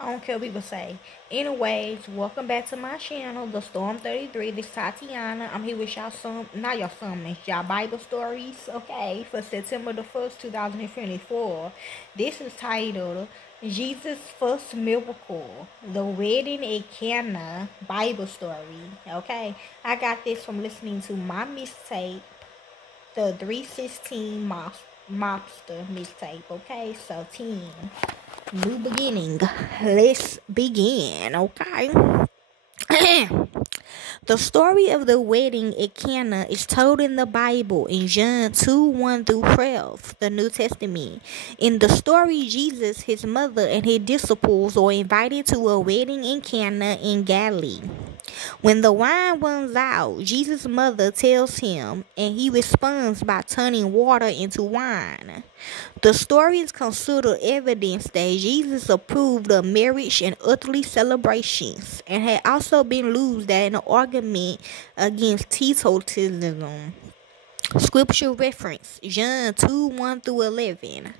I don't care what people say. Anyways, welcome back to my channel, The Storm 33. This is Tatiana. I'm here with y'all not y'all summons, y'all Bible stories, okay, for September the 1st, 2024. This is titled, Jesus' First Miracle, The Wedding at Cana Bible Story, okay. I got this from listening to my mixtape, the 316 Mobster mixtape, okay, so 10. New beginning. Let's begin, okay? The story of the wedding at Cana is told in the Bible in John 2 1 through 12, the New Testament. In the story, Jesus, his mother, and his disciples are invited to a wedding in Cana in Galilee. When the wine runs out, Jesus' mother tells him, and he responds by turning water into wine. The story is considered evidence that Jesus approved of marriage and earthly celebrations, and had also been used as an argument against teetotalism. Scripture reference John 2 1 through 11.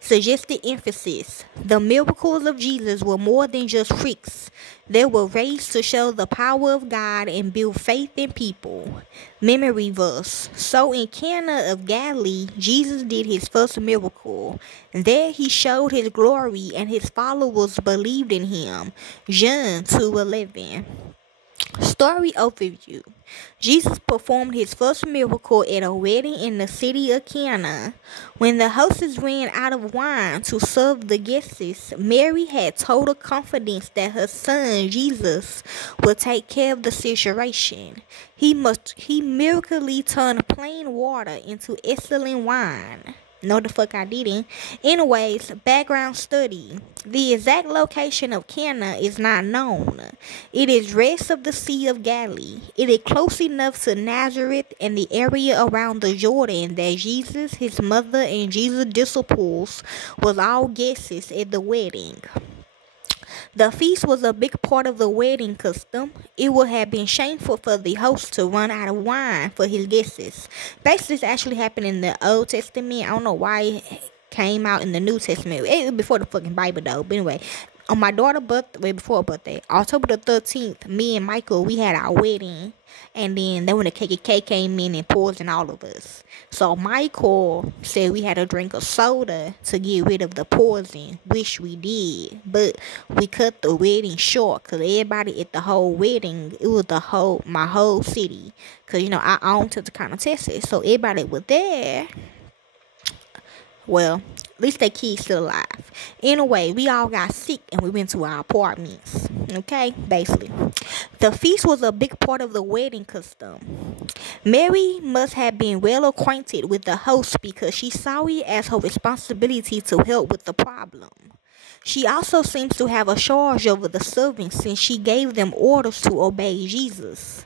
Suggested emphasis: the miracles of Jesus were more than just freaks. They were raised to show the power of God and build faith in people. Memory verse: so in Cana of Galilee, Jesus did his first miracle. There he showed his glory, and his followers believed in him. John 2:11. Story overview: Jesus performed his first miracle at a wedding in the city of Cana. When the hostess ran out of wine to serve the guests, Mary had total confidence that her son Jesus would take care of the situation. He miraculously turned plain water into excellent wine. No, the fuck I didn't. Anyways, background study. The exact location of Cana is not known. It is west of the Sea of Galilee. It is close enough to Nazareth and the area around the Jordan that Jesus, his mother, and Jesus' disciples was all guests at the wedding. The feast was a big part of the wedding custom. It would have been shameful for the host to run out of wine for his guests. Basically, this actually happened in the Old Testament. I don't know why it came out in the New Testament. It was before the fucking Bible, though. But anyway, on my daughter's birthday, before her birthday, October the 13th, me and Michael, we had our wedding. And then when the KKK came in and poisoned all of us. So Michael said we had to drink a soda to get rid of the poison, which we did. But we cut the wedding short because everybody at the whole wedding, it was my whole city. Because, I own Texarkana, Texas. So everybody was there. Well, at least their kids still alive. Anyway, we all got sick and we went to our apartments. Okay, basically. The feast was a big part of the wedding custom. Mary must have been well acquainted with the host because she saw it as her responsibility to help with the problem. She also seems to have a charge over the servants since she gave them orders to obey Jesus.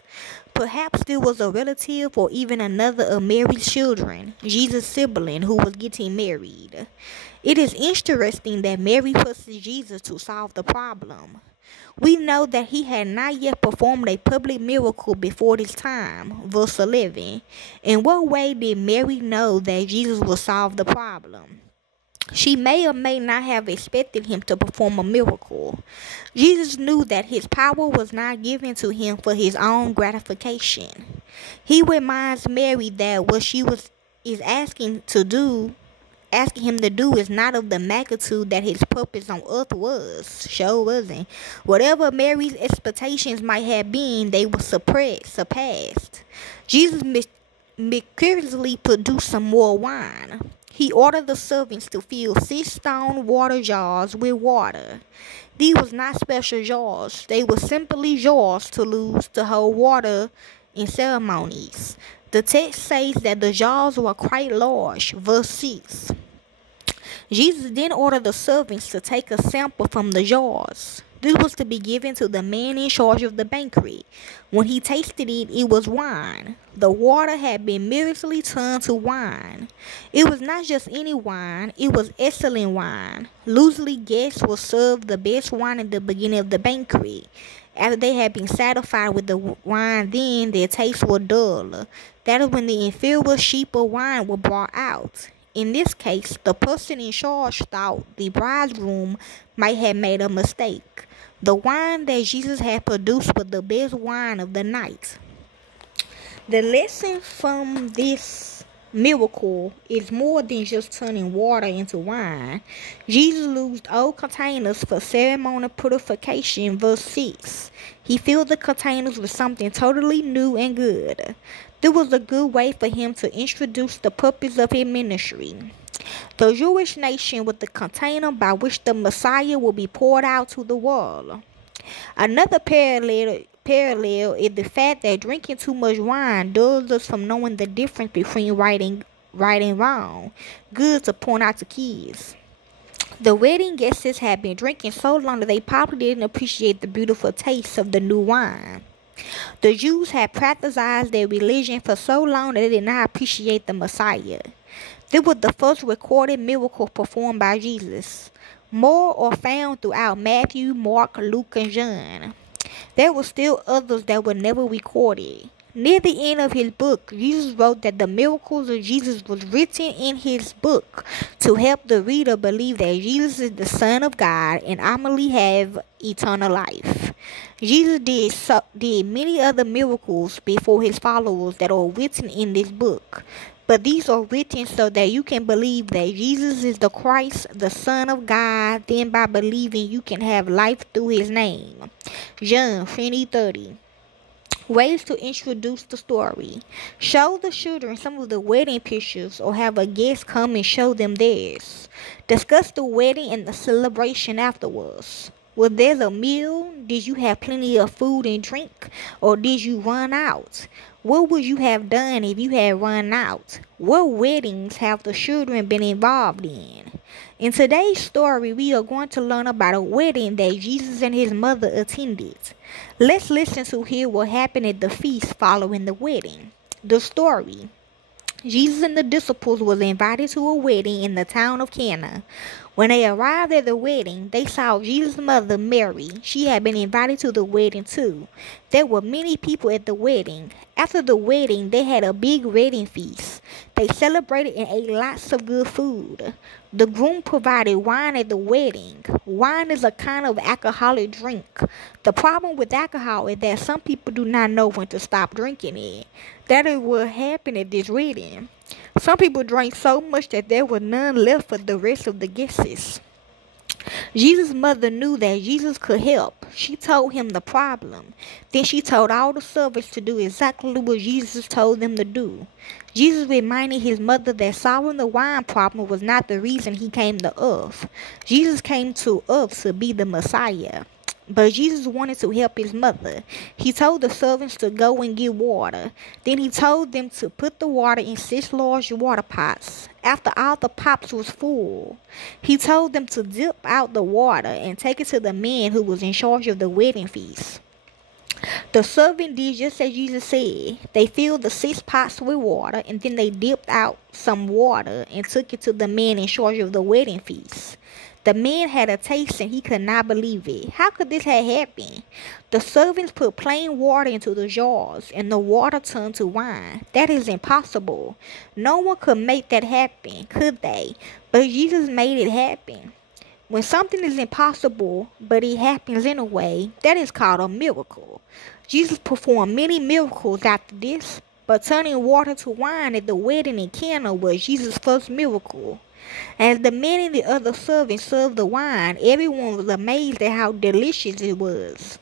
Perhaps there was a relative or even another of Mary's children, Jesus' sibling, who was getting married. It is interesting that Mary pushes Jesus to solve the problem. We know that he had not yet performed a public miracle before this time, verse 11. In what way did Mary know that Jesus would solve the problem? She may or may not have expected him to perform a miracle. Jesus knew that his power was not given to him for his own gratification. He reminds Mary that what she is asking him to do is not of the magnitude that his purpose on earth was. Sure wasn't. Whatever Mary's expectations might have been, they were surpassed. Jesus miraculously produced some more wine. He ordered the servants to fill 6 stone water jars with water. These were not special jars. They were simply jars to hold water in ceremonies. The text says that the jars were quite large. Verse 6. Jesus then ordered the servants to take a sample from the jars. This was to be given to the man in charge of the banquet. When he tasted it, it was wine. The water had been miraculously turned to wine. It was not just any wine, it was excellent wine. Usually guests were served the best wine at the beginning of the banquet. After they had been satisfied with the wine, then their tastes were dull. That is when the inferior, cheaper wine was brought out. In this case, the person in charge thought the bridegroom might have made a mistake. The wine that Jesus had produced was the best wine of the night. The lesson from this miracle is more than just turning water into wine. Jesus used old containers for ceremonial purification. Verse 6. He filled the containers with something totally new and good. This was a good way for him to introduce the purpose of his ministry. The Jewish nation was the container by which the Messiah will be poured out to the world. Another parallel is the fact that drinking too much wine dulls us from knowing the difference between right and wrong. Good to point out to kids. The wedding guests had been drinking so long that they probably didn't appreciate the beautiful taste of the new wine. The Jews had practiced their religion for so long that they did not appreciate the Messiah. This was the first recorded miracle performed by Jesus. More are found throughout Matthew, Mark, Luke, and John. There were still others that were never recorded. Near the end of his book, Jesus wrote that the miracles of Jesus was written in his book to help the reader believe that Jesus is the Son of God and ultimately have eternal life. Jesus did many other miracles before his followers that are written in this book. But these are written so that you can believe that Jesus is the Christ, the Son of God. Then by believing, you can have life through his name. John 20:30. Ways to introduce the story. Show the children some of the wedding pictures or have a guest come and show them theirs. Discuss the wedding and the celebration afterwards. Was there a meal? Did you have plenty of food and drink? Or did you run out? What would you have done if you had run out? What weddings have the children been involved in? In today's story, we are going to learn about a wedding that Jesus and his mother attended. Let's listen to hear what happened at the feast following the wedding. The story. Jesus and the disciples was invited to a wedding in the town of Cana. When they arrived at the wedding, they saw Jesus' mother, Mary. She had been invited to the wedding too. There were many people at the wedding. After the wedding, they had a big wedding feast. They celebrated and ate lots of good food. The groom provided wine at the wedding. Wine is a kind of alcoholic drink. The problem with alcohol is that some people do not know when to stop drinking it. That is what happened at this wedding. Some people drank so much that there was none left for the rest of the guests. Jesus' mother knew that Jesus could help. She told him the problem. Then she told all the servants to do exactly what Jesus told them to do. Jesus reminded his mother that solving the wine problem was not the reason he came to earth. Jesus came to earth to be the Messiah. But Jesus wanted to help his mother. He told the servants to go and get water. Then he told them to put the water in 6 large water pots. After all the pots was full, he told them to dip out the water and take it to the man who was in charge of the wedding feast. The servant did just as Jesus said. They filled the 6 pots with water, and then they dipped out some water and took it to the man in charge of the wedding feast. The man had a taste and he could not believe it. How could this have happened? The servants put plain water into the jars and the water turned to wine. That is impossible. No one could make that happen, could they? But Jesus made it happen. When something is impossible, but it happens anyway, that is called a miracle. Jesus performed many miracles after this, but turning water to wine at the wedding in Cana was Jesus' first miracle. As the men and the other servants served the wine, everyone was amazed at how delicious it was.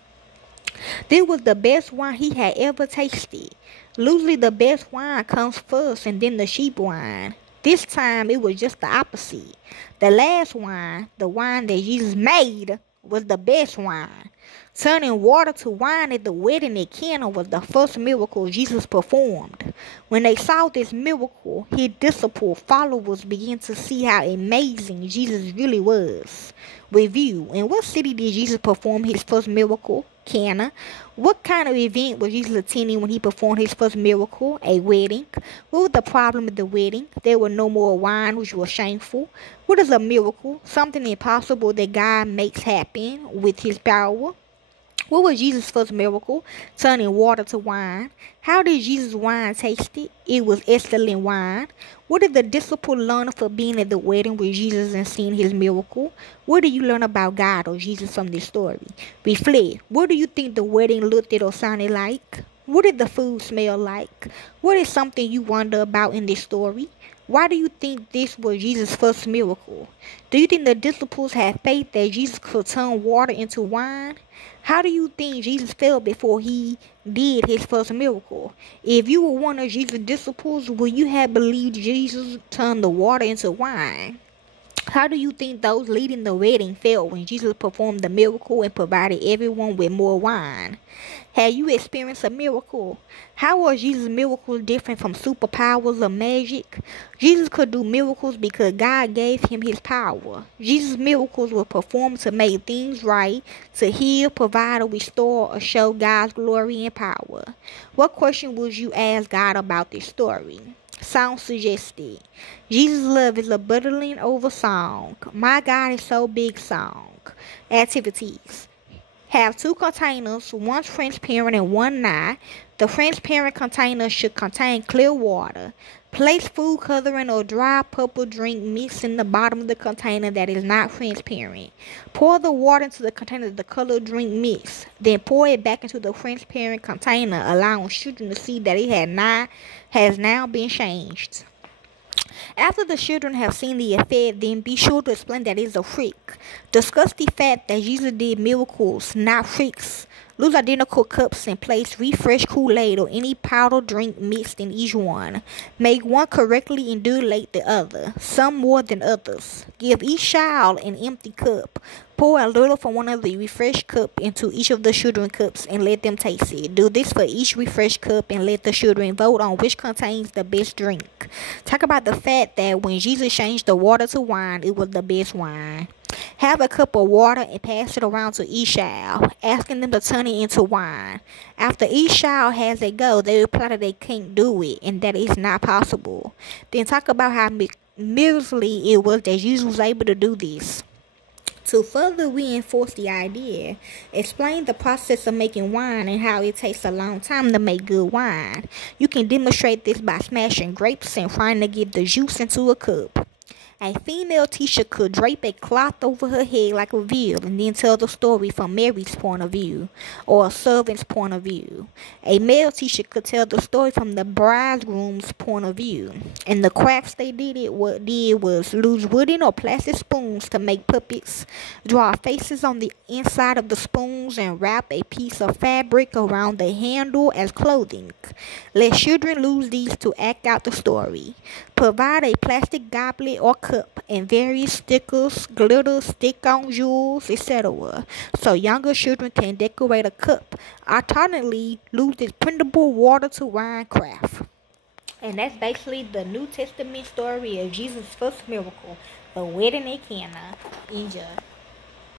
This was the best wine he had ever tasted. Usually the best wine comes first and then the cheap wine. This time it was just the opposite. The last wine, the wine that Jesus made, was the best wine. Turning water to wine at the wedding at Cana was the first miracle Jesus performed. When they saw this miracle, his disciples, followers began to see how amazing Jesus really was. Review. In what city did Jesus perform his first miracle? Cana. What kind of event was Jesus attending when he performed his first miracle? A wedding. What was the problem at the wedding? There was no more wine, which was shameful. What is a miracle? Something impossible that God makes happen with his power. What was Jesus' first miracle? Turning water to wine. How did Jesus' wine taste it? It was excellent wine. What did the disciple learn for being at the wedding with Jesus and seeing his miracle? What do you learn about God or Jesus from this story? Reflect. What do you think the wedding looked at or sounded like? What did the food smell like? What is something you wonder about in this story? Why do you think this was Jesus' first miracle? Do you think the disciples had faith that Jesus could turn water into wine? How do you think Jesus felt before he did his first miracle? If you were one of Jesus' disciples, would you have believed Jesus turned the water into wine? How do you think those leading the wedding felt when Jesus performed the miracle and provided everyone with more wine? Have you experienced a miracle? How was Jesus' miracles different from superpowers or magic? Jesus could do miracles because God gave him his power. Jesus' miracles were performed to make things right, to heal, provide, or restore, or show God's glory and power. What question would you ask God about this story? Sound suggested. Jesus' love is a bubbling over song. My God is so big song. Activities. Have two containers, one transparent and one not. The transparent container should contain clear water. Place food coloring or dry purple drink mix in the bottom of the container that is not transparent. Pour the water into the container the colored drink mix. Then pour it back into the transparent container, allowing children to see that it has now been changed. After the children have seen the effect, then be sure to explain that it's a trick. Discuss the fact that Jesus did miracles, not tricks. Use identical cups and place refresh Kool-Aid or any powder drink mixed in each one. Make one correctly and dilate the other, some more than others. Give each child an empty cup. Pour a little from one of the refresh cup into each of the children's cups and let them taste it. Do this for each refresh cup and let the children vote on which contains the best drink. Talk about the fact that when Jesus changed the water to wine, it was the best wine. Have a cup of water and pass it around to each child, asking them to turn it into wine. After each child has a go, they reply that they can't do it and that it's not possible. Then talk about how miraculously it was that Jesus was able to do this. To further reinforce the idea, explain the process of making wine and how it takes a long time to make good wine. You can demonstrate this by smashing grapes and trying to get the juice into a cup. A female teacher could drape a cloth over her head like a veil and then tell the story from Mary's point of view or a servant's point of view. A male teacher could tell the story from the bridegroom's point of view. And the crafts they did was use wooden or plastic spoons to make puppets, draw faces on the inside of the spoons, and wrap a piece of fabric around the handle as clothing. Let children use these to act out the story. Provide a plastic goblet or cup and various stickers, glitter, stick-on jewels, etc. so younger children can decorate a cup. Alternately, use this printable water to wine craft. And that's basically the New Testament story of Jesus' first miracle, the wedding at Cana. Enjoy.